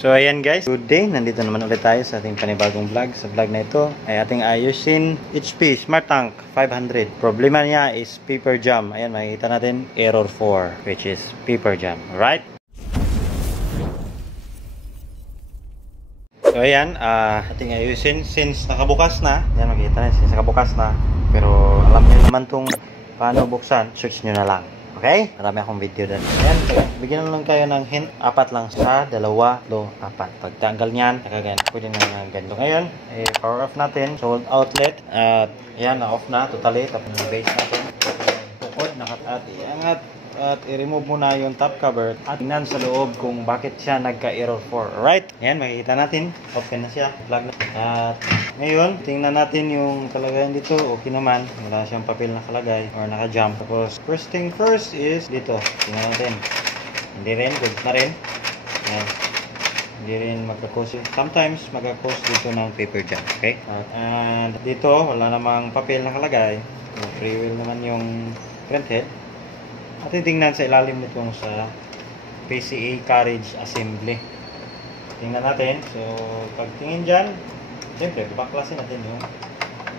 So ayan guys, good day. Nandito naman ulit tayo sa ating panibagong vlog. Sa vlog na ito ay ating ayusin HP Smart Tank 500. Problema niya is paper jam. Ayan, makikita natin error 4, which is paper jam. Alright? So ayan, ating ayusin since nakabukas na. Ayan, makikita natin since nakabukas na. Pero alam niyo naman tong paano buksan, search nyo na lang. Okay? Marami akong video doon. Ayan, bigyan lang kayo ng hint. 4 lang sa 2, 4. Pagtanggal niyan, nakagan. Pwede na ganito. Ngayon, power off natin. Sold outlet. At ayan, na-off na totally. Tapos yung base natin. Tukod, at iangat. At i-remove muna yung top cover. At tingnan sa loob kung bakit siya nagka-error 4. Alright? Ayan, makikita natin. Open na siya. Plug na. At ngayon, tingnan natin yung kalagayan dito. Okay naman. Wala siyang papel na kalagay or naka-jump. Tapos, first thing first is dito. Tingnan natin. Hindi rin. Good na rin. Ayan. Hindi rin magka-cause. Sometimes, magka-cause dito ng paper jam. Okay? At dito, wala namang papel na kalagay. Free wheel naman yung printhead. At tingnan sa ilalim nitong sa PCA carriage assembly. Tingnan natin. So, pagtingin dyan, siyempre, baklasin natin yung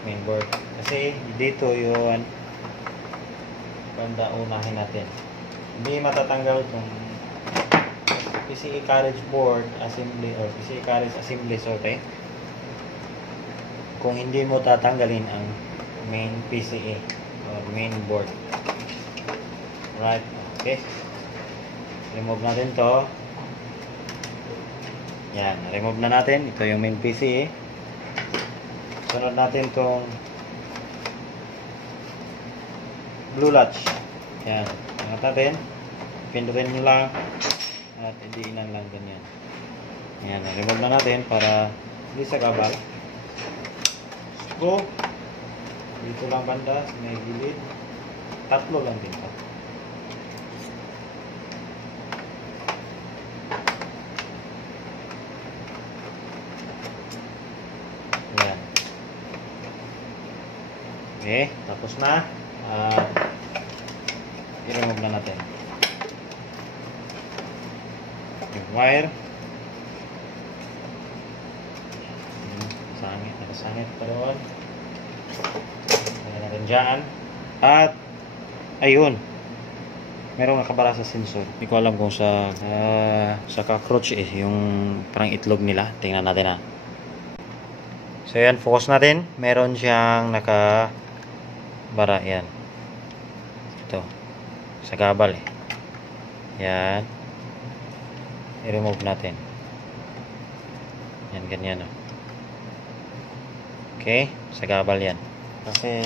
mainboard. Kasi dito yun, banda unahin natin. Hindi matatanggal itong PCA carriage board assembly or PCA carriage assembly. So, okay? Kung hindi mo tatanggalin ang main PCA or main board. Right, okay. Remove natin to. Yan, remove na natin. Ito yung main PC. Sunod natin tong blue latch. Yan, angat natin. Pindutin nyo lang. At idiinan lang ganyan. Yan, remove na natin para hindi sa gabal. Screw. Dito lang banda, sa may gilid. 3 lang din to. Okay, tapos na. I-remove na natin yung wire. Nakasangit pa doon. Lagyan natin dyan. At ayun, merong nakabara sa sensor. Hindi ko alam kung sa cockroach yung parang itlog nila. Tingnan natin. So yan, focus natin. Meron siyang bara, yan. Ito. Sa gabal Yan. I-remove natin. Yan, ganyan Okay. Sa gabal yan. Kasi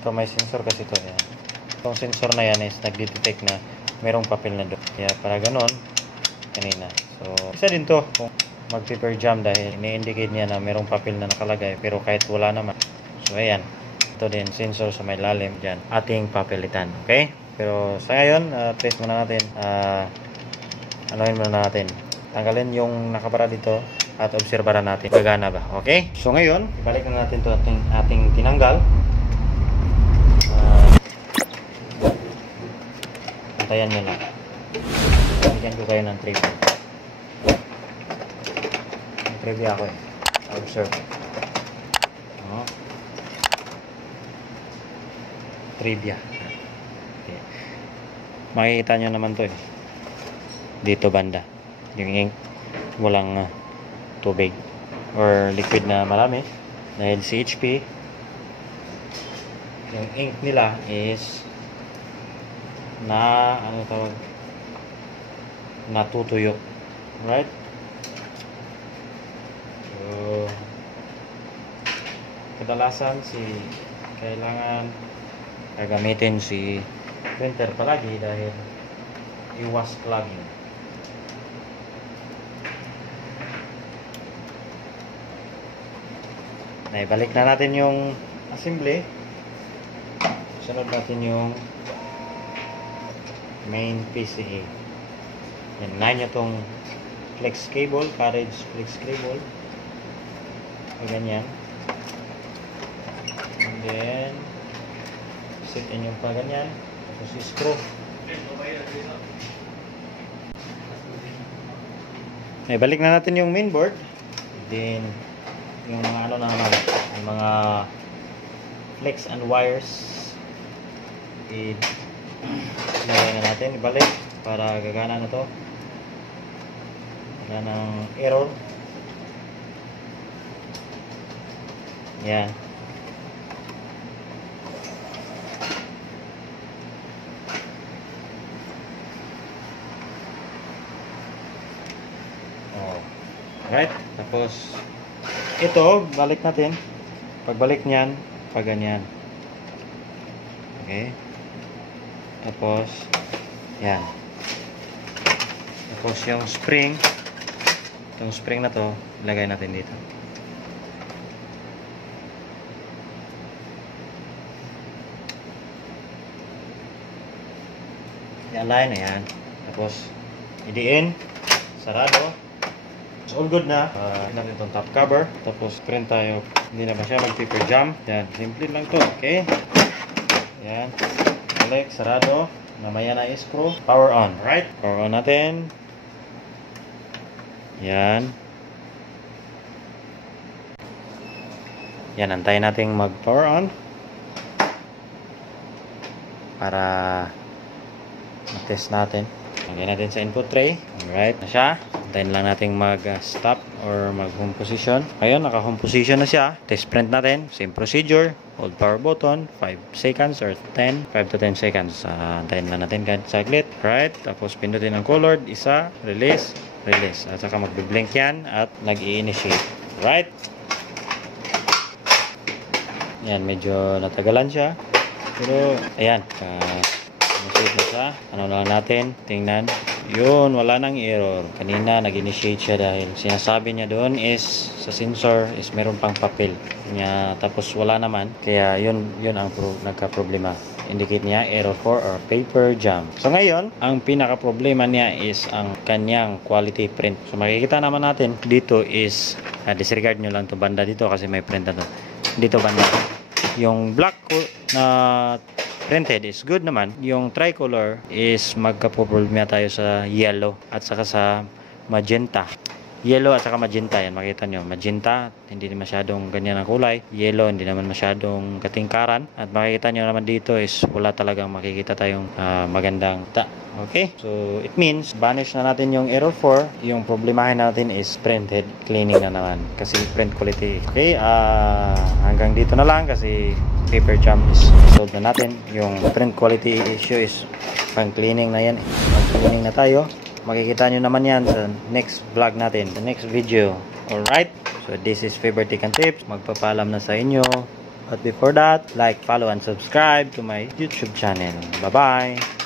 ito may sensor kasi ito. Yan. Itong sensor na yan is nag-detect na merong papel na doon. Kaya para ganon, kanina. So, isa din to kung mag-paper jam dahil ini-indicate niya na merong papel na nakalagay pero kahit wala naman. So, ayan. Ito din, sensor sa may lalim dyan. Ating papelitan. Okay? Pero sa ngayon, test muna natin. Anuhin muna natin. Tanggalin yung nakabara dito at obserbaran natin. Gagana ba? Okay? So ngayon, ibalik na natin ito ating tinanggal. Pantayan nyo lang. Bigyan ko kayo ng trivia. May trivia ako Observe. Trivia. Okay. Makikita nyo naman to dito banda yung ink walang tubig or liquid na marami dahil si HP yung ink nila is natutuyo. Right? So kadalasan kailangan gagamitin si printer palagi dahil iwas clogging. Naibalik na natin yung assembly. Sunod natin yung main PCA. Yan, nine itong flex cable, carriage flex cable. O ganyan. And then set in yung pa ganyan. Tapos screw. Balik na natin yung mainboard. Then, yung mga ano na naman, yung mga flex and wires, ilagay na natin, ibalik para gagana na to. Wala ng error. Yan. Right? Tapos ito, balik natin. Pagbalik niyan, pag ganyan. Okay? Tapos yan. Tapos yung spring, itong spring na to, ilagay natin dito. I-align na yan. Tapos idiin, sarado. It's all good na. Natin itong top cover. Tapos print tayo. Hindi na ba siya mag-paper jam. Yan. Simple lang to. Okay. Yan. Balik. Sarado. Namaya na screw. Power on. Right? Power on natin. Yan. Yan. Antayin natin mag-power on. Para mag-test natin. Lagyan natin sa input tray. Alright. Na siya. Antayin lang natin mag-stop or mag-home position. Ngayon, naka-home position na siya. Test print natin. Same procedure. Hold power button. 5 seconds or 10. 5 to 10 seconds. Antayin lang natin kahit saglit. Right. Tapos pindutin ang colored. Isa. Release. Release. At saka magbe-blink yan. At nag-i-initiate. Right. Yan. Medyo natagalan siya. Pero, ayan. Initiate na siya. Ano lang natin. Tingnan. Yun, wala nang error. Kanina nag-initiate siya dahil sinasabi niya doon is sa sensor is meron pang papel niya, tapos wala naman. Kaya yun ang nagka-problema. Indicate niya error 4 or paper jam. So ngayon, ang pinaka-problema niya is ang kanyang quality print. So makikita naman natin dito is disregard nyo lang to banda dito kasi may print na to. Dito banda. Yung black na printed is good naman. Yung tricolor is magka-problema tayo sa yellow at saka sa magenta. Yellow at saka magenta, yan makita nyo. Magenta, hindi masyadong ganyan ang kulay. Yellow, hindi naman masyadong katingkaran. At makikita nyo naman dito is wala talagang makikita tayong magandang ta. Okay? So, it means, banish na natin yung error 4. Yung problemahin natin is printed cleaning na naman. Kasi print quality. Okay? Hanggang dito na lang kasi paper jam is solved na natin. Yung print quality issue is pang cleaning na yan. Pang cleaning na tayo. Makikita nyo naman yan sa next vlog natin, the next video. Alright? So this is Faber Tech and Tips. Magpapaalam na sa inyo. But before that, like, follow, and subscribe to my YouTube channel. Bye-bye!